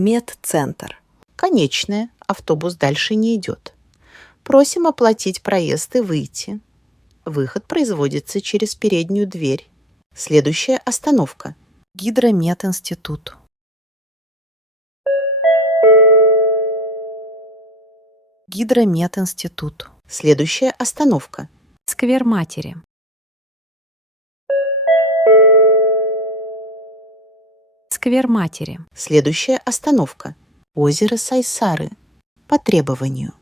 Медцентр. Конечная, автобус дальше не идет. Просим оплатить проезд и выйти. Выход производится через переднюю дверь. Следующая остановка. Гидромединститут. Гидромединститут. Следующая остановка. Сквер Матери. Сквер Матери. Следующая остановка. Озеро Сайсары. По требованию.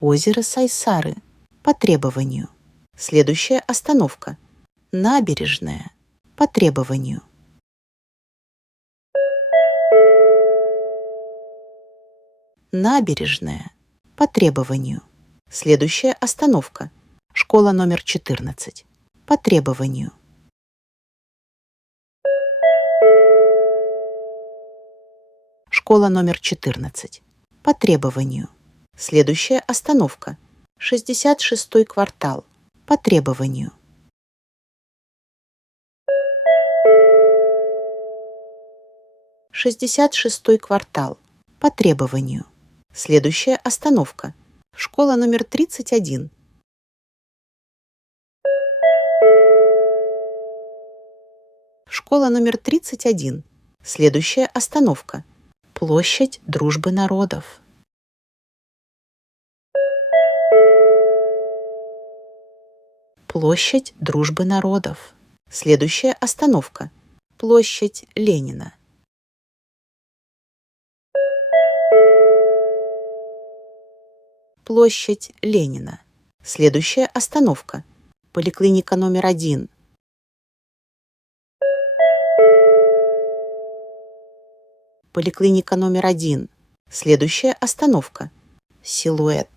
Озеро Сайсары. По требованию. Следующая остановка. Набережная. По требованию. Набережная. По требованию. Следующая остановка. Школа номер 14. По требованию. Школа номер 14. По требованию. Следующая остановка. 66-й квартал. По требованию. Шестьдесят шестой квартал. По требованию. Следующая остановка. Школа номер 31. Школа номер 31. Следующая остановка. Площадь Дружбы народов. Площадь Дружбы народов. Следующая остановка. Площадь Ленина. Площадь Ленина. Следующая остановка. Поликлиника номер 1. Поликлиника номер 1. Следующая остановка. Силуэт.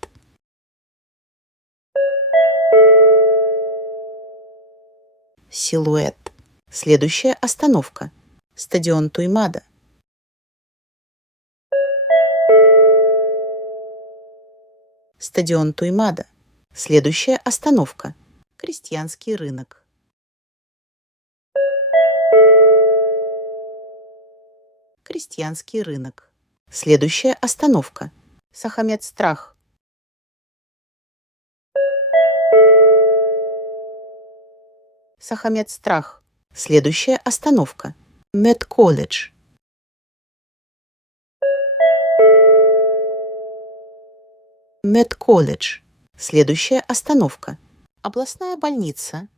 Силуэт. Следующая остановка. Стадион Туймада. Стадион Туймада. Следующая остановка. Крестьянский рынок. Крестьянский рынок. Следующая остановка. Сахамедстрах. Сахамедстрах. Следующая остановка. Медколледж. Медколледж. Следующая остановка. Областная больница.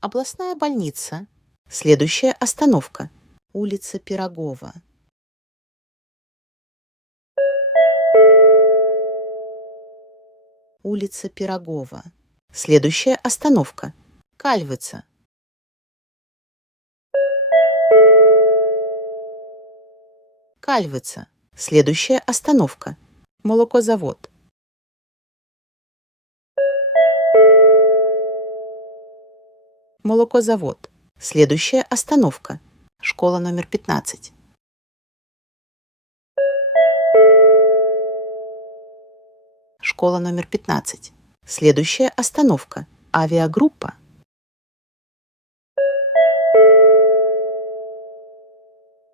Областная больница. Следующая остановка. Улица Пирогова. Улица Пирогова. Следующая остановка. Кальвица. Кальвица. Следующая остановка. Молокозавод. Молокозавод. Следующая остановка. Школа номер 15. Школа номер 15. Следующая остановка. Авиагруппа.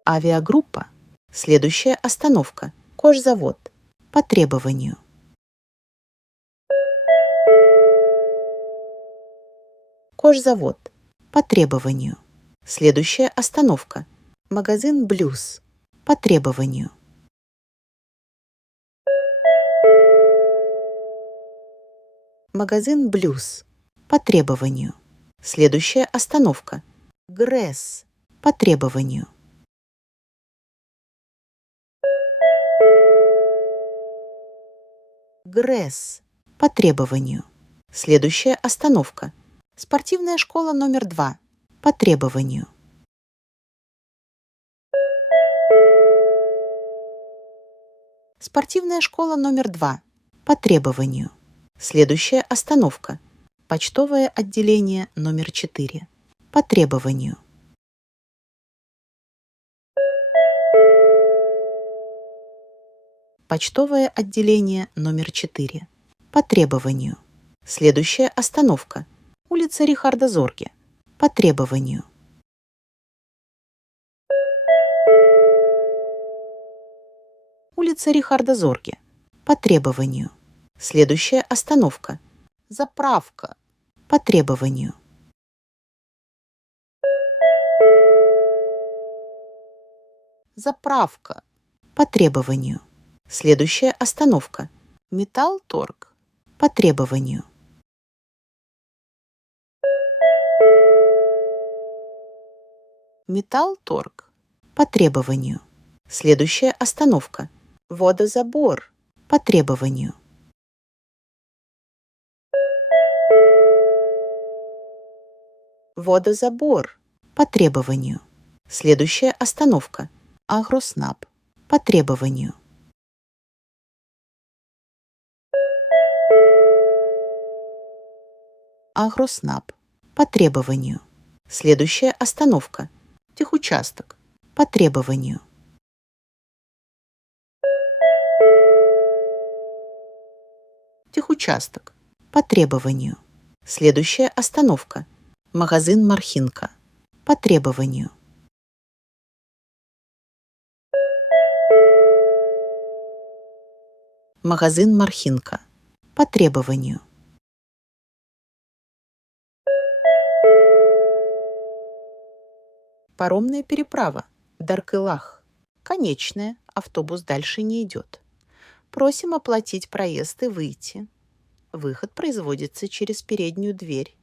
Авиагруппа. Следующая остановка. Кожзавод. По требованию. Кожзавод. По требованию. Следующая остановка. Магазин «Блюз». По требованию. Магазин «Блюз». По требованию. Следующая остановка. ГРЭС. По требованию. ГРЭС. По требованию. Следующая остановка. Спортивная школа номер 2. По требованию. Спортивная школа номер 2. По требованию. Следующая остановка. Почтовое отделение номер 4. По требованию. Почтовое отделение номер 4. По требованию. Следующая остановка. Улица Рихарда Зорге. По требованию. Улица Рихарда Зорге. По требованию. Следующая остановка. Заправка. По требованию. Заправка. По требованию. Следующая остановка. Металлторг. По требованию. Металлторг. По требованию. Следующая остановка. Водозабор. По требованию. Водозабор. По требованию. Следующая остановка. Агроснаб. По требованию. Агроснаб. По требованию. Следующая остановка. Техучасток. По требованию. Техучасток. По требованию. Следующая остановка. Магазин Мархинка. По требованию. Магазин Мархинка. По требованию. Паромная переправа. Даркылах. Конечная. Автобус дальше не идет. Просим оплатить проезд и выйти. Выход производится через переднюю дверь.